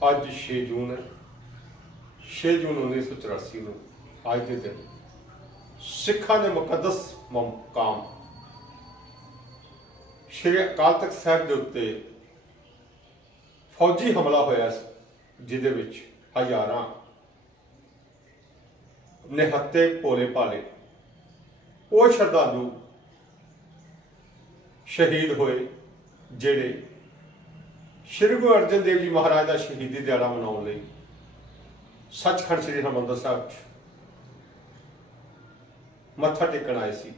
ਅੱਜ 6 ਜੂਨ ਹੈ। 6 ਜੂਨ 1984 ਨੂੰ ਅੱਜ ਦੇ ਦਿਨ ਸਿੱਖਾਂ ਦੇ ਮੁਕੱਦਸ ਮਕਾਮ ਸ਼੍ਰੀ ਅਕਾਲ ਤਖਤ ਸਾਹਿਬ ਦੇ ਉੱਤੇ ਫੌਜੀ ਹਮਲਾ ਹੋਇਆ ਸੀ, ਜਿਹਦੇ ਵਿੱਚ ਹਜ਼ਾਰਾਂ ਨਿਹੱਤੇ ਭੋਲੇ ਭਾਲੇ ਉਹ ਸ਼ਰਧਾਲੂ ਸ਼ਹੀਦ ਹੋਏ, ਜਿਹੜੇ ਸ਼੍ਰੀ ਗੁਰੂ ਅਰਜਨ ਦੇਵ ਜੀ ਮਹਾਰਾਜ ਦਾ ਸ਼ਹੀਦੀ ਦਿਹਾੜਾ ਮਨਾਉਣ ਲਈ, ਸੱਚਖੰਡ ਸ੍ਰੀ ਹਰਿਮੰਦਰ ਸਾਹਿਬ 'ਚ ਮੱਥਾ ਟੇਕਣ ਆਏ ਸੀ।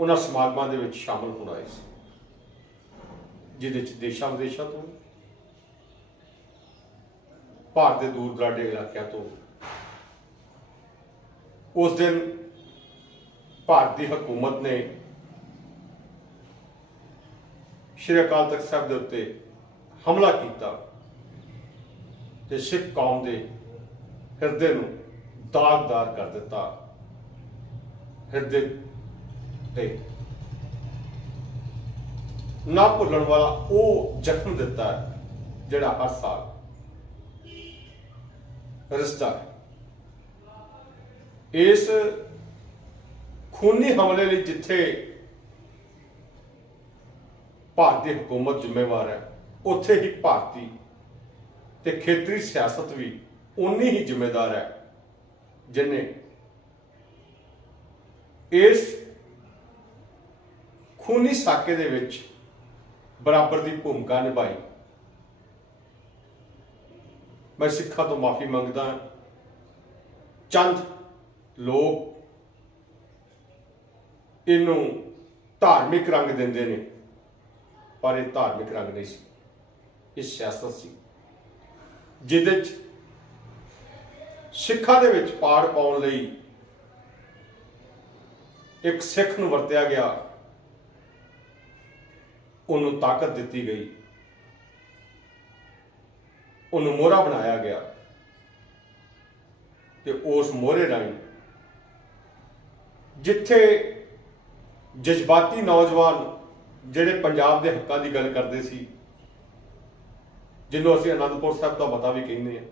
ਉਹਨਾਂ ਸਮਾਗਮਾਂ ਦੇ ਵਿੱਚ ਸ਼ਾਮਲ ਹੋਣ ਆਏ ਸੀ। ਜਿਹਦੇ ਚ ਦੇਸ਼ਾਂ ਵਿਦੇਸ਼ਾਂ ਤੋਂ, ਭਾਰਤ ਦੇ ਦੂਰ ਦਰਾਡੇ ਇਲਾਕਿਆਂ ਤੋਂ, ਉਸ ਦਿਨ ਭਾਰਤੀ ਹਕੂਮਤ ਨੇ ਸ਼੍ਰੀ ਅਕਾਲ ਤਖਤ ਸਾਹਿਬ ਦੇ ਉੱਤੇ ਹਮਲਾ ਕੀਤਾ ਤੇ ਸਿੱਖ ਕੌਮ ਦੇ ਹਿਰਦੇ ਨੂੰ ਦਾਗਦਾਰ ਕਰ ਦਿੱਤਾ ਹਿਰਦੇ ਤੇ। ਨਾ ਭੁੱਲਣ ਵਾਲਾ ਉਹ ਜ਼ਖਮ ਦਿੱਤਾ ਜਿਹੜਾ ਹਰ ਸਾਲ ਰਿਸ਼ਤਾ ਹੈ। ਇਸ ਖੂਨੀ ਹਮਲੇ ਲਈ ਜਿੱਥੇ ਭਾਰਤੀ ਹਕੂਮਤ ਜ਼ਿੰਮੇਵਾਰ ਹੈ, ਉੱਥੇ ਹੀ ਭਾਰਤੀ ਤੇ ਖੇਤਰੀ ਸਿਆਸਤ ਵੀ ਉਨੀ ਹੀ ਜ਼ਿੰਮੇਦਾਰ ਹੈ, ਜਿਨੇ ਇਸ ਖੂਨੀ ਸਾਕੇ ਦੇ ਵਿੱਚ ਬਰਾਬਰ ਦੀ ਭੂਮਿਕਾ ਨਿਭਾਈ। ਮੈਂ ਸਿੱਖਾਂ ਤੋਂ ਮਾਫੀ ਮੰਗਦਾ ਹਾਂ। ਚੰਦ ਲੋਕ ਇਹਨੂੰ ਧਾਰਮਿਕ ਰੰਗ ਦਿੰਦੇ ਨੇ। ਪਰ ਇਹ ਧਾਰਮਿਕ ਰੰਗ ਨਹੀਂ ਸੀ। ਇਹ ਸਿਆਸਤ ਸੀ। ਜਿਹਦੇ ਚ ਸਿੱਖਾਂ ਦੇ ਵਿੱਚ ਪਾੜ ਪਾਉਣ ਲਈ ਇੱਕ ਸਿੱਖ ਨੂੰ ਵਰਤਿਆ ਗਿਆ, ਉਹਨੂੰ ਤਾਕਤ ਦਿੱਤੀ ਗਈ। ਉਹਨੂੰ ਮੋਹਰਾ ਬਣਾਇਆ ਗਿਆ ਤੇ ਉਸ ਮੋਹਰੇ ਰਾਹੀਂ ਜਿੱਥੇ ਜਜ਼ਬਾਤੀ ਨੌਜਵਾਨ ਜਿਹੜੇ ਪੰਜਾਬ ਦੇ ਹੱਕਾਂ ਦੀ ਗੱਲ ਕਰਦੇ ਸੀ, ਜਿਹਨੂੰ ਅਸੀਂ ਅਨੰਦਪੁਰ ਸਾਹਿਬ ਦਾ ਮਤਾ ਵੀ ਕਹਿੰਦੇ ਆ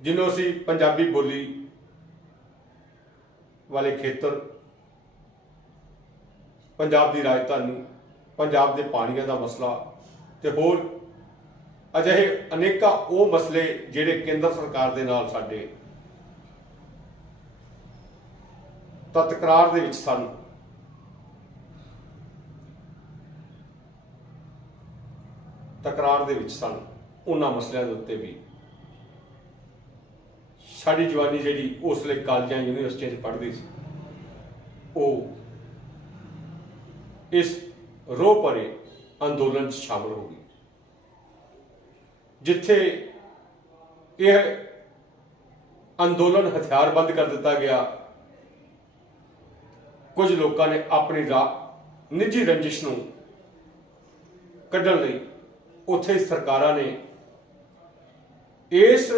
ਜਿਹਨੂੰ ਅਸੀਂ ਪੰਜਾਬੀ ਬੋਲੀ ਵਾਲੇ ਖੇਤਰ, ਪੰਜਾਬ ਦੀ ਰਾਜਧਾਨੀ, ਪੰਜਾਬ ਦੇ ਪਾਣੀਆਂ ਦਾ ਮਸਲਾ ਤੇ ਹੋਰ ਅਜਿਹੇ ਅਨੇਕਾਂ ਉਹ ਮਸਲੇ ਜਿਹੜੇ ਕੇਂਦਰ ਸਰਕਾਰ ਦੇ ਨਾਲ ਸਾਡੇ ਤਤਕਰਾਰ ਦੇ ਵਿੱਚ ਸਨ। ਤਕਰਾਰ ਦੇ ਵਿੱਚ ਸਨ, ਉਹਨਾਂ ਮਸਲਿਆਂ ਦੇ ਉੱਤੇ ਵੀ। ਸਾਡੀ ਜਵਾਨੀ ਜਿਹੜੀ ਉਸ ਵੇਲੇ ਕਾਲਜਾਂ ਯੂਨੀਵਰਸਿਟੀਆਂ 'ਚ ਪੜ੍ਹਦੀ ਸੀ, ਉਹ ਇਸ ਰੋਹ ਭਰੇ ਅੰਦੋਲਨ 'ਚ ਸ਼ਾਮਲ ਹੋ ਗਈ। ਜਿੱਥੇ ਇਹ ਅੰਦੋਲਨ ਹਥਿਆਰਬੰਦ ਕਰ ਦਿੱਤਾ ਗਿਆ, ਕੁਝ ਲੋਕਾਂ ਨੇ ਆਪਣੀ ਰਾ ਨਿੱਜੀ ਰੰਜਿਸ਼ ਨੂੰ ਕੱਢਣ ਲਈ ਉੱਥੇ ਸਰਕਾਰਾਂ ਨੇ ਇਸ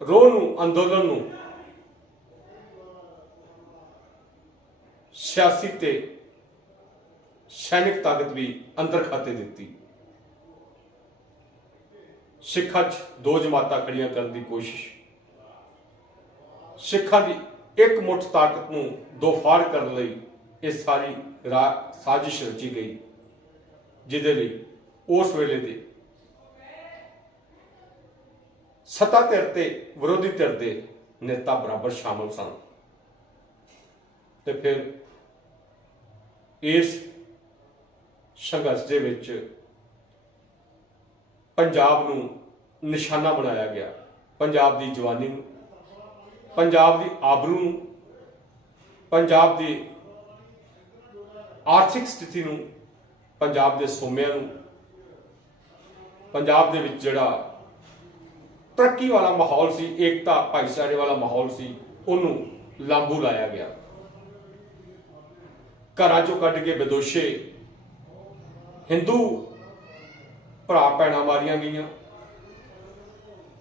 ਰੋਹ ਨੂੰ, ਅੰਦੋਲਨ ਨੂੰ ਸਿਆਸੀ ਤੇ ਸੈਨਿਕ ਤਾਕਤ ਵੀ ਅੰਦਰ ਖਾਤੇ ਦਿੱਤੀ। ਸਿੱਖਾਂ 'ਚ ਦੋ ਜਮਾਤਾਂ ਖੜੀਆਂ ਕਰਨ ਦੀ ਕੋਸ਼ਿਸ਼। ਸਿੱਖਾਂ ਦੀ ਇੱਕ ਮੁੱਠ ਤਾਕਤ ਨੂੰ ਦੋ ਫਾੜ ਕਰਨ ਲਈ ਇਹ ਸਾਰੀ ਰਾ- ਸਾਜ਼ਿਸ਼ ਰਚੀ ਗਈ। ਜਿਹਦੇ ਲਈ, ਉਸ ਵੇਲੇ ਦੇ। ਸੱਤਾ ਧਿਰ ਤੇ ਵਿਰੋਧੀ ਧਿਰ ਦੇ ਨੇਤਾ ਬਰਾਬਰ ਸ਼ਾਮਲ ਸਨ। ਤੇ ਫਿਰ ਇਸ ਸੰਘਰਸ਼ ਦੇ ਵਿੱਚ ਪੰਜਾਬ ਨੂੰ ਨਿਸ਼ਾਨਾ ਬਣਾਇਆ ਗਿਆ। ਪੰਜਾਬ ਦੀ ਜਵਾਨੀ ਨੂੰ, ਪੰਜਾਬ ਦੀ ਆਬਰੂ ਨੂੰ, ਪੰਜਾਬ ਦੀ ਆਰਥਿਕ ਸਥਿਤੀ ਨੂੰ ਪੰਜਾਬ ਦੇ ਸੋਮਿਆਂ ਨੂੰ, ਪੰਜਾਬ ਦੇ ਵਿੱਚ ਜਿਹੜਾ ਤਰੱਕੀ ਵਾਲਾ ਮਾਹੌਲ ਸੀ, ਏਕਤਾ, ਭਾਈਚਾਰੇ ਵਾਲਾ ਮਾਹੌਲ ਸੀ, ਉਹਨੂੰ ਲਾਂਬੂ ਲਾਇਆ ਗਿਆ। ਘਰਾਂ ਚੋਂ ਕੱਢ ਕੇ ਵਿਦੋਸ਼ੇ ਹਿੰਦੂ ਭਰਾ ਭੈਣਾਂ ਮਾਰੀਆਂ ਗਈਆਂ।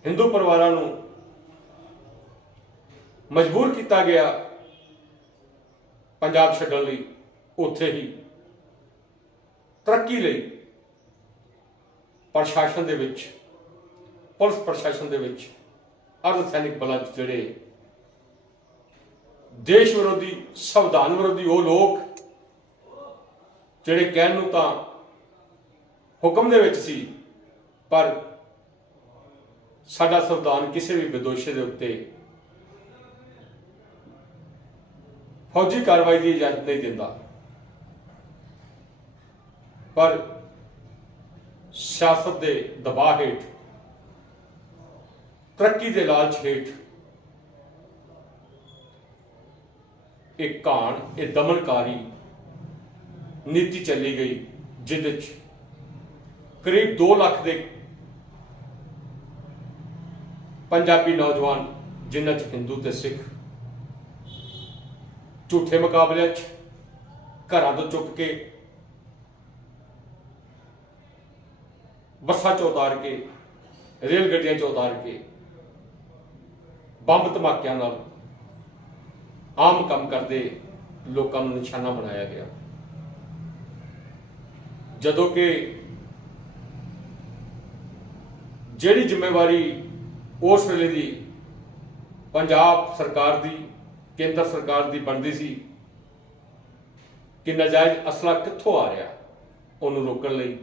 ਹਿੰਦੂ ਪਰਿਵਾਰਾਂ ਨੂੰ ਮਜਬੂਰ ਕੀਤਾ ਗਿਆ, ਪੰਜਾਬ ਛੱਡਣ ਲਈ ਉੱਥੇ ਹੀ ਤਰੱਕੀ ਲਈ ਪ੍ਰਸ਼ਾਸਨ ਦੇ ਵਿੱਚ, ਪੁਲਿਸ ਪ੍ਰਸ਼ਾਸਨ ਦੇ ਵਿੱਚ ਅਰਧ ਸੈਨਿਕ ਬਲਾਂ 'ਚ ਜਿਹੜੇ ਦੇਸ਼ ਵਿਰੋਧੀ, ਸੰਵਿਧਾਨ ਵਿਰੋਧੀ ਉਹ ਲੋਕ ਜਿਹੜੇ ਕਹਿਣ ਨੂੰ ਤਾਂ ਹੁਕਮ ਦੇ ਵਿੱਚ ਸੀ, ਪਰ ਸਾਡਾ ਸੰਵਿਧਾਨ ਕਿਸੇ ਵੀ ਵਿਦੋਸ਼ੇ ਦੇ ਉੱਤੇ ਫੌਜੀ ਕਾਰਵਾਈ ਦੀ ਇਜਾਜ਼ਤ ਨਹੀਂ ਦਿੰਦਾ। ਪਰ ਸਿਆਸਤ ਦੇ ਦਬਾਅ ਹੇਠ, ਤਰੱਕੀ ਦੇ ਲਾਲਚ ਹੇਠ, ਇਹ ਕਾਣ ਇਹ ਦਮਨਕਾਰੀ ਨੀਤੀ ਚੱਲੀ ਗਈ ਜਿਹਦੇ ਚ ਕਰੀਬ 2 ਲੱਖ ਦੇ ਪੰਜਾਬੀ ਨੌਜਵਾਨ, ਜਿਨ੍ਹਾਂ ਚ ਹਿੰਦੂ ਤੇ ਸਿੱਖ, ਝੂਠੇ ਮੁਕਾਬਲਿਆਂ 'ਚ, ਘਰਾਂ ਤੋਂ ਚੁੱਕ ਕੇ ਬੱਸਾਂ 'ਚ ਉਤਾਰ ਕੇ, ਰੇਲ ਗੱਡੀਆਂ 'ਚ ਉਤਾਰ ਕੇ, ਬੰਬ ਧਮਾਕਿਆਂ ਨਾਲ ਆਮ ਕੰਮ ਕਰਦੇ ਲੋਕਾਂ ਨੂੰ ਨਿਸ਼ਾਨਾ ਬਣਾਇਆ ਗਿਆ। ਜਦੋਂ ਕਿ ਜਿਹੜੀ ਜ਼ਿੰਮੇਵਾਰੀ ਉਸ ਵੇਲੇ ਦੀ ਪੰਜਾਬ ਸਰਕਾਰ ਦੀ, ਕੇਂਦਰ ਸਰਕਾਰ ਦੀ ਬਣਦੀ ਸੀ ਕਿ ਨਜਾਇਜ਼ ਅਸਲਾ ਕਿੱਥੋਂ ਆ ਰਿਹਾ, ਉਹਨੂੰ ਰੋਕਣ ਲਈ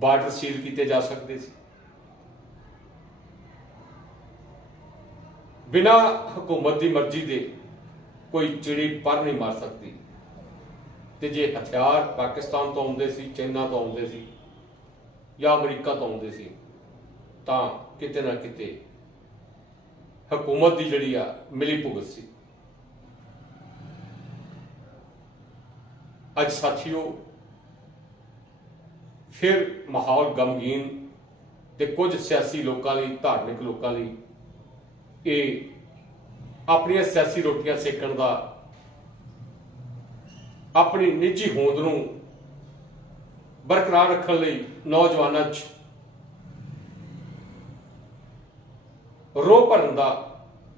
ਬਾਰਡਰ ਸੀਲ ਕੀਤੇ ਜਾ ਸਕਦੇ ਸੀ। ਬਿਨਾ ਹਕੂਮਤ ਦੀ ਮਰਜ਼ੀ ਦੇ ਕੋਈ ਚਿੜੀ ਪਰ ਨਹੀਂ ਮਾਰ ਸਕਦੀ। ਤੇ ਜੇ ਹਥਿਆਰ ਪਾਕਿਸਤਾਨ ਤੋਂ ਆਉਂਦੇ ਸੀ ਚਾਈਨਾ ਤੋਂ ਆਉਂਦੇ ਸੀ ਜਾਂ ਅਮਰੀਕਾ ਤੋਂ ਆਉਂਦੇ ਸੀ, ਤਾਂ ਕਿਤੇ ਨਾ ਕਿਤੇ ਹਕੂਮਤ ਦੀ ਜਿਹੜੀ ਆ, ਮਿਲੀ ਭੁਗਤ ਸੀ। ਅੱਜ ਸਾਥੀਓ ਫਿਰ ਮਾਹੌਲ ਗਮਗੀਨ ਤੇ ਕੁਝ ਸਿਆਸੀ ਲੋਕਾਂ ਲਈ, ਧਾਰਮਿਕ ਲੋਕਾਂ ਲਈ ਇਹ ਆਪਣੀਆਂ ਸਿਆਸੀ ਰੋਟੀਆਂ ਸੇਕਣ ਦਾ ਆਪਣੀ ਨਿੱਜੀ ਹੋਂਦ ਨੂੰ ਬਰਕਰਾਰ ਰੱਖਣ ਲਈ ਨੌਜਵਾਨਾਂ 'ਚ ਰੋ ਭਰਨ ਦਾ,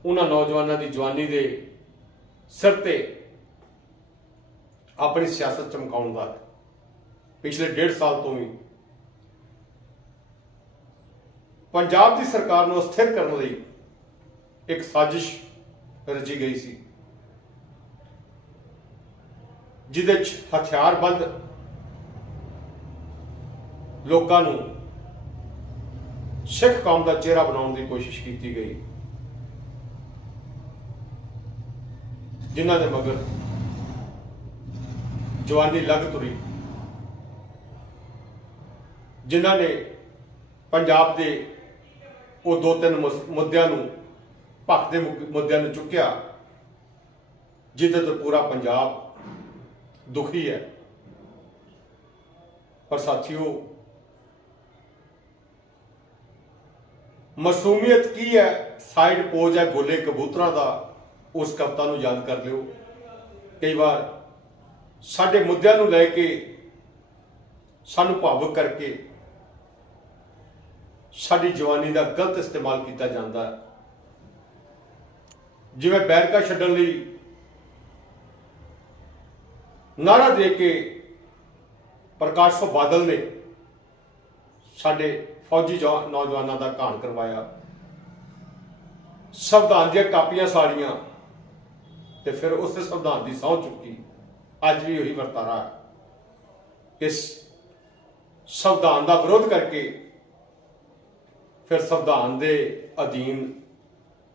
ਉਹਨਾਂ ਨੌਜਵਾਨਾਂ ਦੀ ਜਵਾਨੀ ਦੇ ਸਿਰ ਤੇ ਆਪਣੀ ਸਿਆਸਤ ਚਮਕਾਉਣ ਦਾ। ਪਿਛਲੇ ਡੇਢ ਸਾਲ ਤੋਂ ਵੀ। ਪੰਜਾਬ ਦੀ ਸਰਕਾਰ ਨੂੰ ਅਸਥਿਰ ਕਰਨ ਲਈ ਇੱਕ ਸਾਜ਼ਿਸ਼ ਰਚੀ ਗਈ ਸੀ। ਜਿਹਦੇ ਚ ਹਥਿਆਰਬੰਦ ਲੋਕਾਂ ਨੂੰ ਸਿੱਖ ਕੌਮ ਦਾ ਚਿਹਰਾ ਬਣਾਉਣ ਦੀ ਕੋਸ਼ਿਸ਼ ਕੀਤੀ ਗਈ। ਜਿਨ੍ਹਾਂ ਦੇ ਮਗਰ ਜਵਾਨੀ ਲੱਗ ਤੁਰੀ। ਜਿਨ੍ਹਾਂ ਨੇ ਪੰਜਾਬ ਦੇ ਉਹ ਦੋ ਤਿੰਨ ਮੁਸ- ਮੁੱਦਿਆਂ ਨੂੰ ਭੱਖ ਦੇ ਮੁੱਦਿਆਂ ਨੂੰ ਚੁੱਕਿਆ, ਜਿਹਦੇ ਤੋਂ ਪੂਰਾ ਪੰਜਾਬ ਦੁਖੀ ਹੈ। ਪਰ ਸਾਥੀਓ, ਮਾਸੂਮੀਅਤ ਕੀ ਹੈ? ਸਾਈਡ ਪੋਜ ਹੈ ਗੋਲੇ ਕਬੂਤਰਾਂ ਦਾ, ਉਸ ਕਵਿਤਾ ਨੂੰ ਯਾਦ ਕਰ ਲਿਓ। ਕਈ ਵਾਰ ਸਾਡੇ ਮੁੱਦਿਆਂ ਨੂੰ ਲੈ ਕੇ, ਸਾਨੂੰ ਭਾਵੁਕ ਕਰਕੇ ਸਾਡੀ ਜਵਾਨੀ ਦਾ ਗਲਤ ਇਸਤੇਮਾਲ ਕੀਤਾ ਜਾਂਦਾ ਹੈ। ਜਿਵੇਂ ਬੈਰਕਾ ਛੱਡਣ ਲਈ ਨਾਰਾ ਦੇ ਕੇ ਪ੍ਰਕਾਸ਼ ਸਿੰਘ ਬਾਦਲ ਨੇ ਸਾਡੇ ਫੌਜੀ ਜਵਾ- ਨੌਜਵਾਨਾਂ ਦਾ ਘਾਣ ਕਰਵਾਇਆ। ਸੰਵਿਧਾਨ ਦੀਆਂ ਕਾਪੀਆਂ ਸਾੜੀਆਂ ਤੇ ਫਿਰ ਉਸੇ ਸੰਵਿਧਾਨ ਦੀ ਸਹੁੰ ਚੁੱਕੀ। ਅੱਜ ਵੀ ਉਹੀ ਵਰਤਾਰਾ ਇਸ ਸੰਵਿਧਾਨ ਦਾ ਵਿਰੋਧ ਕਰਕੇ ਫਿਰ ਸੰਵਿਧਾਨ ਦੇ ਅਧੀਨ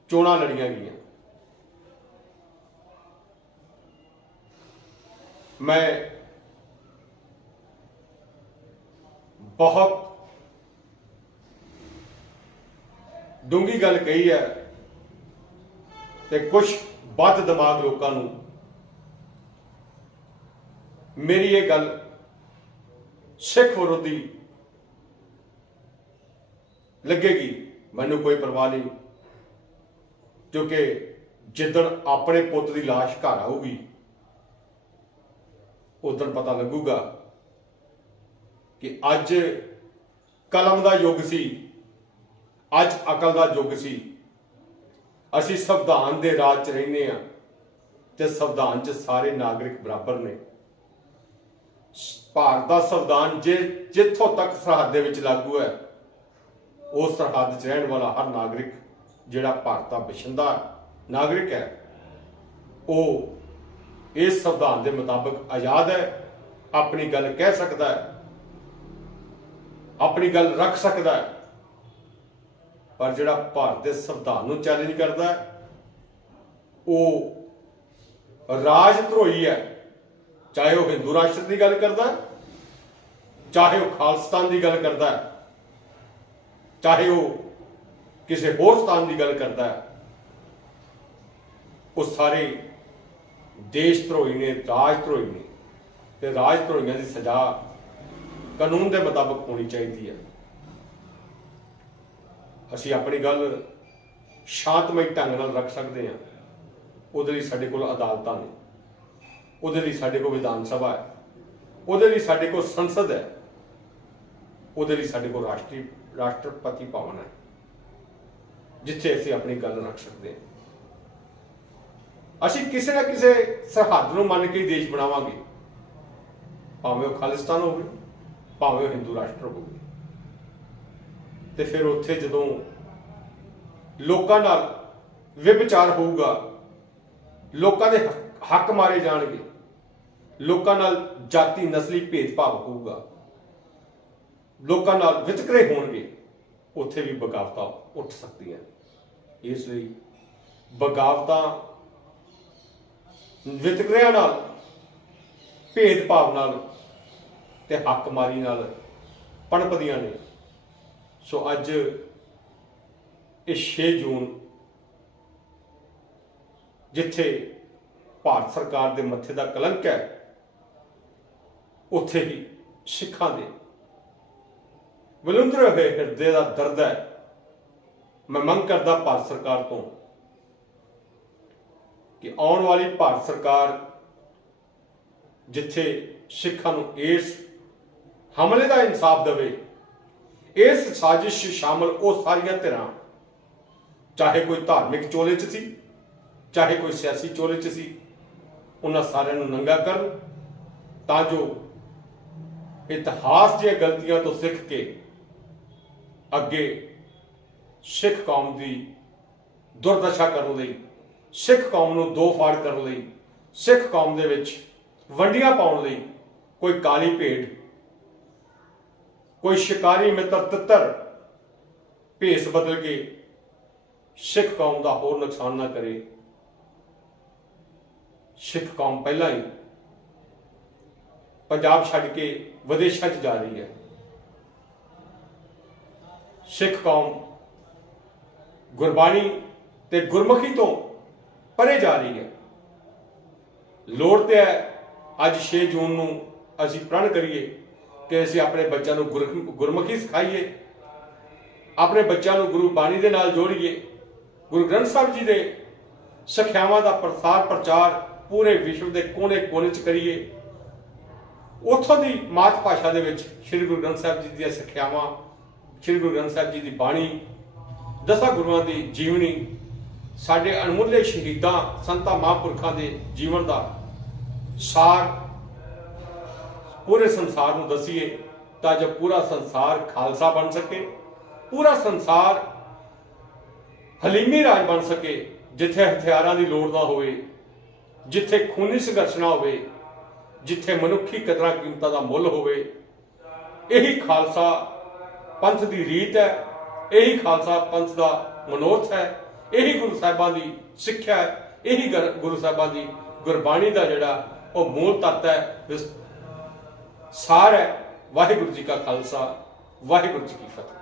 ਚੋਣਾਂ ਲੜੀਆਂ ਗਈਆਂ। ਮੈਂ ਬਹੁਤ ਡੂੰਗੀ ਗੱਲ ਕਹੀ ਹੈ ਤੇ ਕੁਝ ਵੱਧ ਦਿਮਾਗ ਲੋਕਾਂ ਨੂੰ ਮੇਰੀ ਇਹ ਗੱਲ ਸਿੱਖ ਵਿਰੋਧੀ ਲੱਗੇਗੀ। ਮੈਨੂੰ ਕੋਈ ਪਰਵਾਹ ਨਹੀਂ। ਕਿਉਂਕਿ ਜਿੱਦਣ ਆਪਣੇ ਪੁੱਤ ਦੀ লাশ ਘਰ ਆਊਗੀ, ਉਦੋਂ ਪਤਾ ਲੱਗੂਗਾ ਕਿ ਅੱਜ ਕਲਮ ਦਾ ਯੁੱਗ ਸੀ, ਅੱਜ ਅਕਲ ਦਾ ਯੁੱਗ ਸੀ। ਅਸੀਂ ਸੰਵਿਧਾਨ ਦੇ ਰਾਜ 'ਚ ਰਹਿੰਦੇ ਆ ਤੇ ਸੰਵਿਧਾਨ 'ਚ ਸਾਰੇ ਨਾਗਰਿਕ ਬਰਾਬਰ ਨੇ। ਭਾਰਤ ਦਾ ਸੰਵਿਧਾਨ ਜੇ ਜਿੱਥੋਂ ਤੱਕ ਸਰਹੱਦ ਦੇ ਵਿੱਚ ਲਾਗੂ ਹੈ ਉਸ ਸਰਹੱਦ 'ਚ ਰਹਿਣ ਵਾਲਾ ਹਰ ਨਾਗਰਿਕ ਜਿਹੜਾ ਭਾਰਤ ਦਾ ਬਸ਼ਿੰਦਾ ਨਾਗਰਿਕ ਹੈ, ਉਹ ਇਸ ਸੰਵਿਧਾਨ ਦੇ ਮੁਤਾਬਕ ਆਜ਼ਾਦ ਹੈ, ਆਪਣੀ ਗੱਲ ਕਹਿ ਸਕਦਾ ਹੈ, ਆਪਣੀ ਗੱਲ ਰੱਖ ਸਕਦਾ ਹੈ, ਪਰ ਜਿਹੜਾ ਭਾਰਤ ਦੇ ਸੰਵਿਧਾਨ ਨੂੰ ਚੈਲੰਜ ਕਰਦਾ ਹੈ, ਉਹ ਰਾਜ ਧਰੋਹੀ ਹੈ, ਚਾਹੇ ਉਹ ਹਿੰਦੂ ਰਾਸ਼ਟਰ ਦੀ ਗੱਲ ਕਰਦਾ ਹੈ, ਚਾਹੇ ਉਹ ਖਾਲਸਤਾਨ ਦੀ ਗੱਲ ਕਰਦਾ ਹੈ ਚਾਹੇ ਉਹ ਕਿਸੇ ਹੋਰ ਸਥਾਨ ਦੀ ਗੱਲ ਕਰਦਾ ਹੈ, ਉਹ ਸਾਰੇ ਦੇਸ਼ ਧਰੋਹੀ ਨੇ, ਰਾਜ ਧਰੋਹੀ ਨੇ ਤੇ ਰਾਜ ਧਰੋਹੀਆਂ ਦੀ ਸਜ਼ਾ ਕਾਨੂੰਨ ਦੇ ਮੁਤਾਬਕ ਹੋਣੀ ਚਾਹੀਦੀ ਹੈ। ਅਸੀਂ ਆਪਣੀ ਗੱਲ ਸ਼ਾਂਤਮਈ ਢੰਗ ਨਾਲ ਰੱਖ ਸਕਦੇ ਹਾਂ। ਉਹਦੇ ਲਈ ਸਾਡੇ ਕੋਲ ਅਦਾਲਤਾਂ ਨੇ। ਉਹਦੇ ਲਈ ਸਾਡੇ ਕੋਲ ਵਿਧਾਨ ਸਭਾ ਹੈ। ਉਹਦੇ ਲਈ ਸਾਡੇ ਕੋਲ ਸੰਸਦ ਹੈ। ਉਹਦੇ ਲਈ ਸਾਡੇ ਕੋਲ ਰਾਸ਼ਟਰੀ ਰਾਸ਼ਟਰਪਤੀ ਭਵਨ ਹੈ, ਜਿੱਥੇ ਅਸੀਂ ਆਪਣੀ ਗੱਲ ਰੱਖ ਸਕਦੇ ਹਾਂ। ਅਸੀਂ ਕਿਸੇ ਨਾ ਕਿਸੇ ਸਰਹੱਦ ਨੂੰ ਮੰਨ ਕੇ ਦੇਸ਼ ਬਣਾਵਾਂਗੇ। ਭਾਵੇਂ ਉਹ ਖਾਲਿਸਤਾਨ ਹੋਵੇ, ਭਾਵੇਂ ਉਹ ਹਿੰਦੂ ਰਾਸ਼ਟਰ ਹੋਵੇ। ਤੇ ਫਿਰ ਉੱਥੇ ਜਦੋਂ ਲੋਕਾਂ ਨਾਲ ਵਿਚਾਰ ਹੋਊਗਾ, ਲੋਕਾਂ ਦੇ ਹੱਕ ਮਾਰੇ ਜਾਣਗੇ, ਲੋਕਾਂ ਨਾਲ ਜਾਤੀ ਨਸਲੀ ਭੇਦਭਾਵ ਹੋਊਗਾ ਲੋਕਾਂ ਨਾਲ ਵਿਤਕਰੇ ਹੋਣਗੇ, ਉੱਥੇ ਵੀ ਬਗਾਵਤਾਂ ਉੱਠ ਸਕਦੀਆਂ। ਇਸ ਲਈ ਬਗਾਵਤਾਂ, ਵਿਤਕਰਿਆਂ ਨਾਲ, ਭੇਦਭਾਵ ਨਾਲ ਤੇ ਹੱਕਮਾਰੀ ਨਾਲ ਪਣਪਦੀਆਂ ਨੇ। ਸੋ ਅੱਜ ਇਹ 6 ਜੂਨ, ਜਿੱਥੇ ਭਾਰਤ ਸਰਕਾਰ ਦੇ ਮੱਥੇ ਦਾ ਕਲੰਕ ਹੈ, ਉੱਥੇ ਹੀ ਸਿੱਖਾਂ ਦੇ ਵਿਲੁੰਦਰੇ ਹੋਏ ਹਿਰਦੇ ਦਾ ਦਰਦ ਹੈ। ਮੈਂ ਮੰਗ ਕਰਦਾ ਭਾਰਤ ਸਰਕਾਰ ਤੋਂ ਕਿ ਆਉਣ ਵਾਲੀ ਭਾਰਤ ਸਰਕਾਰ ਜਿੱਥੇ ਸਿੱਖਾਂ ਨੂੰ ਇਸ ਹਮਲੇ ਦਾ ਇਨਸਾਫ ਦੇਵੇ, ਇਸ ਸਾਜ਼ਿਸ਼ ਸ਼ਾਮਲ ਉਹ ਸਾਰੀਆਂ ਧਿਰਾਂ, ਚਾਹੇ ਕੋਈ ਧਾਰਮਿਕ ਚੋਲੇ 'ਚ ਸੀ, ਚਾਹੇ ਕੋਈ ਸਿਆਸੀ ਚੋਲੇ 'ਚ ਸੀ, ਉਹਨਾਂ ਸਾਰਿਆਂ ਨੂੰ ਨੰਗਾ ਕਰਨ ਤਾਂ ਜੋ ਇਤਿਹਾਸ ਦੀਆਂ ਗਲਤੀਆਂ ਤੋਂ ਸਿੱਖ ਕੇ ਅੱਗੇ ਸਿੱਖ ਕੌਮ ਦੀ ਦੁਰਦਸ਼ਾ ਕਰਨ ਲਈ, ਸਿੱਖ ਕੌਮ ਨੂੰ ਦੋ ਫਾੜ ਕਰਨ ਲਈ, ਸਿੱਖ ਕੌਮ ਦੇ ਵਿੱਚ ਵੰਡੀਆਂ ਪਾਉਣ ਲਈ ਕੋਈ ਕਾਲੀ ਭੇਡ, ਕੋਈ ਸ਼ਿਕਾਰੀ ਮਿੱਤਰ ਤਿੱਤਰ ਭੇਸ ਬਦਲ ਕੇ ਸਿੱਖ ਕੌਮ ਦਾ ਹੋਰ ਨੁਕਸਾਨ ਨਾ ਕਰੇ। ਸਿੱਖ ਕੌਮ ਪਹਿਲਾਂ ਹੀ ਪੰਜਾਬ ਛੱਡ ਕੇ ਵਿਦੇਸ਼ਾਂ 'ਚ ਜਾ ਰਹੀ ਹੈ। ਸਿੱਖ ਕੌਮ ਗੁਰਬਾਣੀ ਤੇ ਗੁਰਮੁਖੀ ਤੋਂ ਪਰੇ ਜਾ ਰਹੀ ਹੈ। ਲੋੜ ਤੇ ਹੈ, ਅੱਜ 6 ਜੂਨ ਨੂੰ ਅਸੀਂ ਪ੍ਰਣ ਕਰੀਏ ਕਿ ਅਸੀਂ ਆਪਣੇ ਬੱਚਿਆਂ ਨੂੰ ਗੁਰ- ਗੁਰਮੁਖੀ ਸਿਖਾਈਏ, ਆਪਣੇ ਬੱਚਿਆਂ ਨੂੰ ਗੁਰੂ ਬਾਣੀ ਦੇ ਨਾਲ ਜੋੜੀਏ, ਗੁਰੂ ਗ੍ਰੰਥ ਸਾਹਿਬ ਜੀ ਦੇ ਸਿੱਖਿਆਵਾਂ ਦਾ ਪ੍ਰਸਾਰ ਪ੍ਰਚਾਰ ਪੂਰੇ ਵਿਸ਼ਵ ਦੇ ਕੋਨੇ-ਕੋਨੇ 'ਚ ਕਰੀਏ। ਉੱਥੋਂ ਦੀ ਮਾਤ ਭਾਸ਼ਾ ਦੇ ਵਿੱਚ ਸ੍ਰੀ ਗੁਰੂ ਗ੍ਰੰਥ ਸਾਹਿਬ ਜੀ ਦੀਆਂ ਸਿੱਖਿਆਵਾਂ ਸ੍ਰੀ ਗੁਰੂ ਗ੍ਰੰਥ ਸਾਹਿਬ ਜੀ ਦੀ ਬਾਣੀ, ਦਸਾਂ ਗੁਰੂਆਂ ਦੀ ਜੀਵਨੀ, ਸਾਡੇ ਅਣਮੁੱਲੇ ਸ਼ਹੀਦਾਂ, ਸੰਤਾਂ ਮਹਾਂਪੁਰਖਾਂ ਦੇ ਜੀਵਨ ਦਾ ਸਾਰ ਪੂਰੇ ਸੰਸਾਰ ਨੂੰ ਦਸੀਏ ਤਾਂ ਜੋ ਪੂਰਾ ਸੰਸਾਰ ਖਾਲਸਾ ਬਣ ਸਕੇ, ਪੂਰਾ ਸੰਸਾਰ ਹਲੀਮੀ ਰਾਜ ਬਣ ਸਕੇ, ਜਿੱਥੇ ਹਥਿਆਰਾਂ ਦੀ ਲੋੜ ਨਾ ਹੋਵੇ, ਜਿੱਥੇ ਖੂਨੀ ਸੰਘਰਸ਼ ਨਾ ਹੋਵੇ, ਜਿੱਥੇ ਮਨੁੱਖੀ ਕਦਰਾਂ ਕੀਮਤਾਂ ਦਾ ਮੁੱਲ ਹੋਵੇ, ਇਹੀ ਖਾਲਸਾ ਪੰਥ ਦੀ ਰੀਤ ਹੈ, ਇਹੀ ਖਾਲਸਾ ਪੰਥ ਦਾ ਮਨੋਰਥ ਹੈ, ਇਹੀ ਗੁਰੂ ਸਾਹਿਬਾਂ ਦੀ ਸਿੱਖਿਆ ਹੈ, ਇਹੀ ਗੁਰੂ ਸਾਹਿਬਾਂ ਦੀ ਗੁਰਬਾਣੀ ਦਾ ਜਿਹੜਾ ਉਹ ਮੂਲ ਤੱਤ ਹੈ ਸਾਰ ਹੈ, ਵਾਹਿਗੁਰੂ ਜੀ ਕਾ ਖਾਲਸਾ, ਵਾਹਿਗੁਰੂ ਜੀ ਕੀ ਫਤਿਹ।